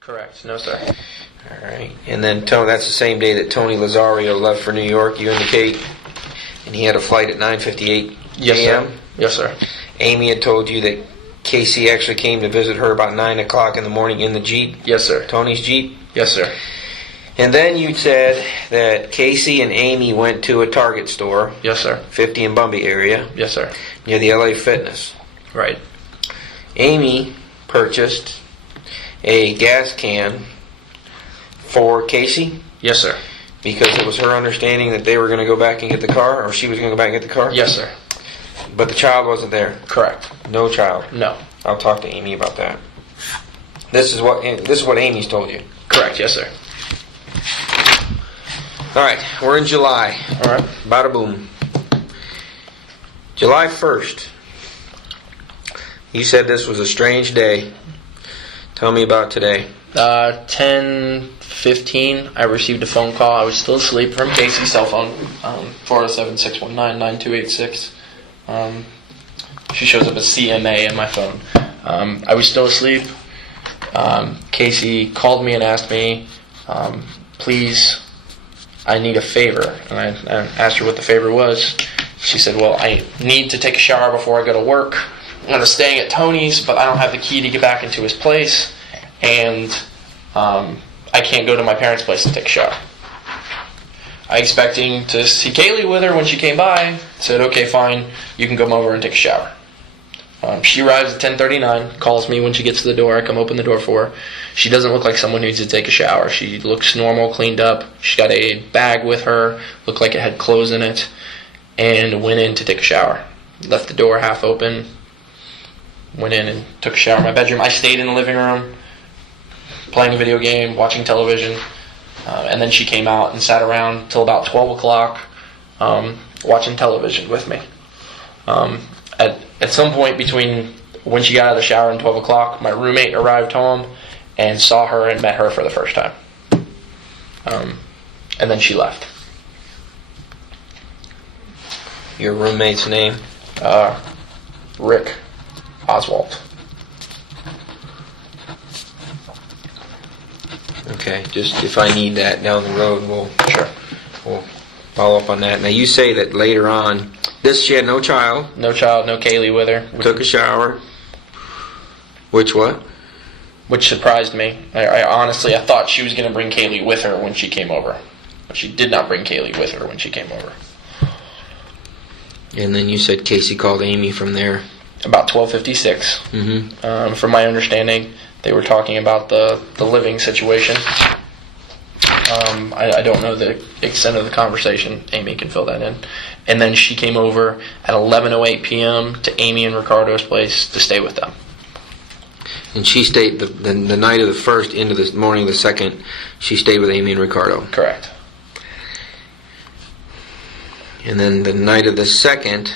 Correct. No, sir. All right. And then that's the same day that Tony Lazario left for New York, you indicate, and he had a flight at 9:58 Yes, a.m.? sir. Yes, sir. Amy had told you that Casey actually came to visit her about 9 o'clock in the morning in the Jeep? Yes, sir. Tony's Jeep? Yes, sir. And then you said that Casey and Amy went to a Target store, Yes, sir. 50 in Bumby area, Yes, sir. near the LA Fitness. Right. Amy purchased a gas can for Casey Yes, sir. because it was her understanding that they were going to go back and get the car, or she was going to go back and get the car? Yes, sir. But the child wasn't there? Correct. No child? No. I'll talk to Amy about that. This is what Amy's told you? Correct. Yes, sir. All right, we're in July. All right. Bada boom. July 1st. You said this was a strange day. Tell me about today. 10:15, I received a phone call. I was still asleep from Casey's cell phone, 407-619-9286. She shows up as CMA in my phone. I was still asleep. Casey called me and asked me, please, I need a favor. And I asked her what the favor was. She said, well, I need to take a shower before I go to work. I'm staying at Tony's, but I don't have the key to get back into his place. And I can't go to my parents' place to take a shower. I expecting to see Caylee with her when she came by. Said, okay, fine, you can come over and take a shower. She arrives at 10:39, calls me when she gets to the door. I come open the door for her. She doesn't look like someone who needs to take a shower. She looks normal, cleaned up. She got a bag with her, looked like it had clothes in it, and went in to take a shower. Left the door half open, went in and took a shower in my bedroom. I stayed in the living room, playing a video game, watching television, and then she came out and sat around till about 12 o'clock watching television with me. At some point between when she got out of the shower and 12 o'clock, my roommate arrived home and saw her and met her for the first time. And then she left. Your roommate's name? Rick Oswald. Okay, just if I need that down the road, we'll follow up on that. Now you say that later on, she had no child. No child, no Caylee with her. Took a shower. Which what? Which surprised me. I honestly thought she was going to bring Caylee with her when she came over. But she did not bring Caylee with her when she came over. And then you said Casey called Amy from there. About 12:56. Mm-hmm. From my understanding, they were talking about the living situation. I don't know the extent of the conversation. Amy can fill that in. And then she came over at 11:08 p.m. to Amy and Ricardo's place to stay with them. And she stayed the night of the 1st into the morning of the 2nd. She stayed with Amy and Ricardo. Correct. And then the night of the 2nd,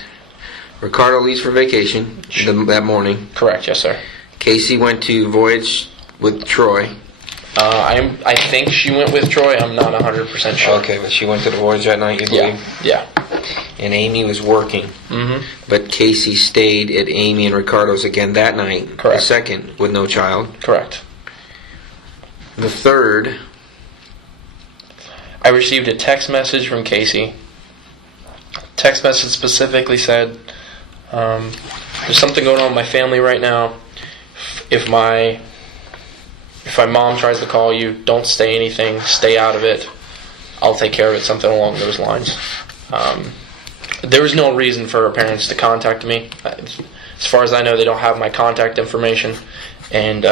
Ricardo leaves for vacation that morning. Correct, yes, sir. Casey went to Voyage with Troy. I think she went with Troy. I'm not 100% sure. Okay, but she went to the Voyage that night, you believe? Yeah. And Amy was working. Mm-hmm. But Casey stayed at Amy and Ricardo's again that night. Correct. The 2nd, with no child. Correct. The 3rd. I received a text message from Casey. Text message specifically said, there's something going on with my family right now. If my mom tries to call you, don't say anything. Stay out of it. I'll take care of it. Something along those lines. There was no reason for her parents to contact me. As far as I know, they don't have my contact information. And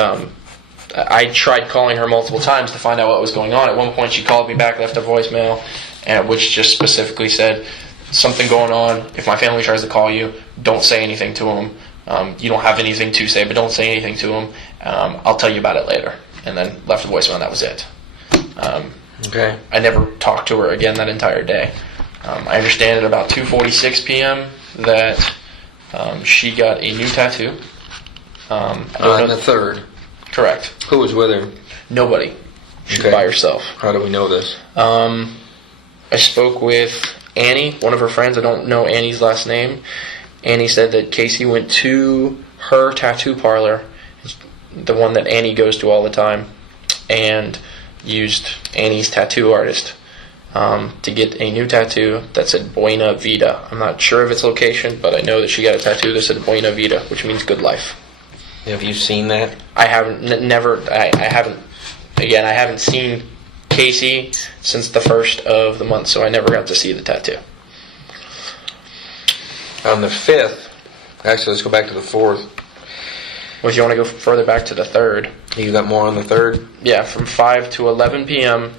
I tried calling her multiple times to find out what was going on. At one point, she called me back, left a voicemail, which just specifically said, something going on. If my family tries to call you, don't say anything to them. You don't have anything to say, but don't say anything to them. I'll tell you about it later. And then left a voicemail, and that was it. Okay. I never talked to her again that entire day. I understand at about 2:46 p.m. that she got a new tattoo. On the 3rd. Correct. Who was with her? Nobody. She was Okay. by herself. How do we know this? I spoke with Annie, one of her friends. I don't know Annie's last name. Annie said that Casey went to her tattoo parlor, the one that Annie goes to all the time, and used Annie's tattoo artist to get a new tattoo that said Buena Vida. I'm not sure of its location, but I know that she got a tattoo that said Buena Vida, which means good life. Have you seen that? I haven't. I haven't. Again, I haven't seen Casey since the 1st of the month, so I never got to see the tattoo. On the 5th, actually, let's go back to the 4th. Well, if you want to go further back to the 3rd. You got more on the 3rd? Yeah, from 5 to 11 p.m.,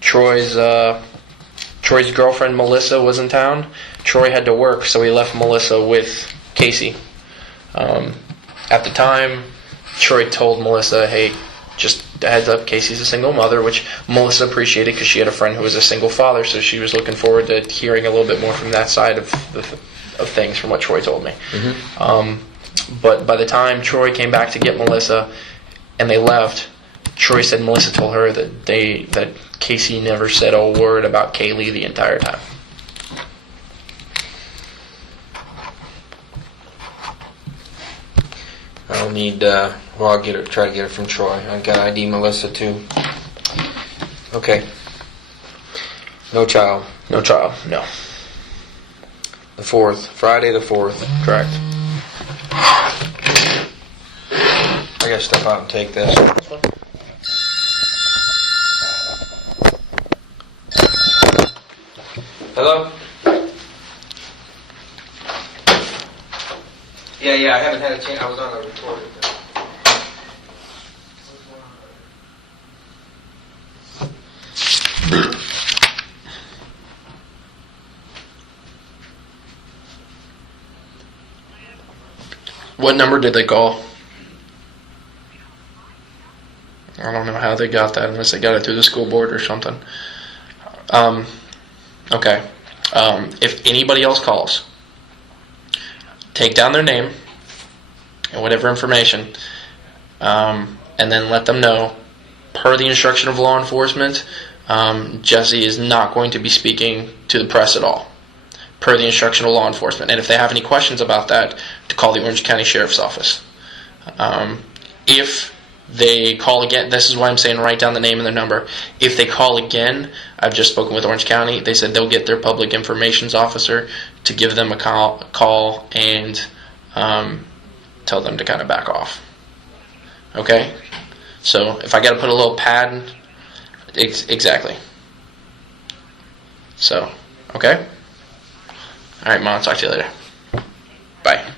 Troy's girlfriend, Melissa, was in town. Troy had to work, so he left Melissa with Casey. At the time, Troy told Melissa, hey, just a heads up, Casey's a single mother, which Melissa appreciated because she had a friend who was a single father, so she was looking forward to hearing a little bit more from that side of things from what Troy told me. Mm-hmm. But by the time Troy came back to get Melissa and they left, Troy said Melissa told her that Casey never said a word about Caylee the entire time. I'll need, I'll try to get it from Troy. I got ID Melissa too. Okay. No child. No child, no. The 4th, Friday the 4th. Correct. I gotta step out and take this. Hello? Yeah, I haven't had a chance. I was on a recording. What number did they call? I don't know how they got that unless they got it through the school board or something. Okay. If anybody else calls, take down their name and whatever information, and then let them know, per the instruction of law enforcement, Jesse is not going to be speaking to the press at all, per the instruction of law enforcement. And if they have any questions about that, to call the Orange County Sheriff's Office. If they call again, this is why I'm saying write down the name and their number. If they call again, I've just spoken with Orange County, they said they'll get their public informations officer to give them a call and tell them to kind of back off. Okay? So if I got to put a little pad, exactly. So, okay? Alright, Mom, talk to you later. Bye.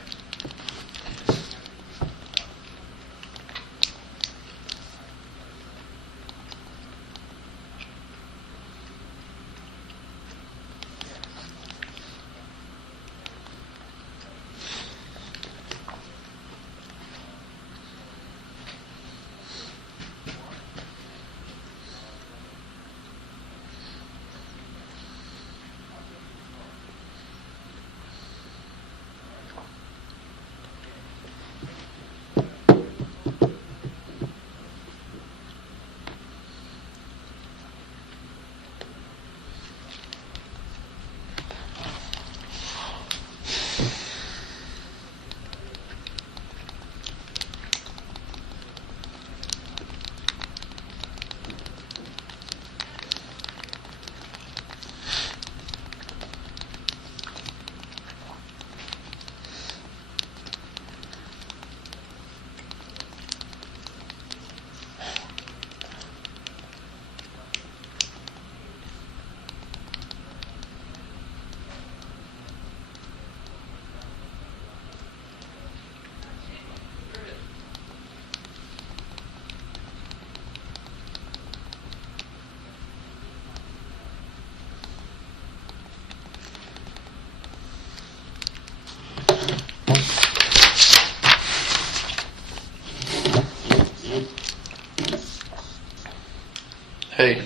Hey.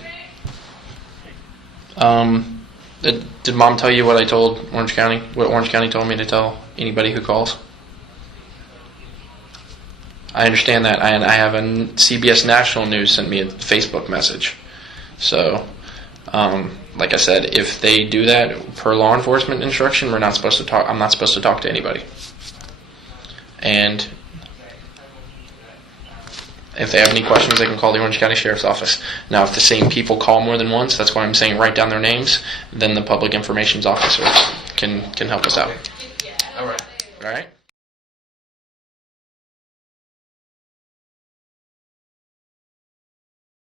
Did Mom tell you what I told Orange County? What Orange County told me to tell anybody who calls? I understand that. I have a CBS National News sent me a Facebook message. So, like I said, if they do that per law enforcement instruction, we're not supposed to talk. I'm not supposed to talk to anybody. And If they have any questions, they can call the Orange County Sheriff's Office. Now, if the same people call more than once, that's why I'm saying write down their names, then the public information officer can help us out. All right. All right?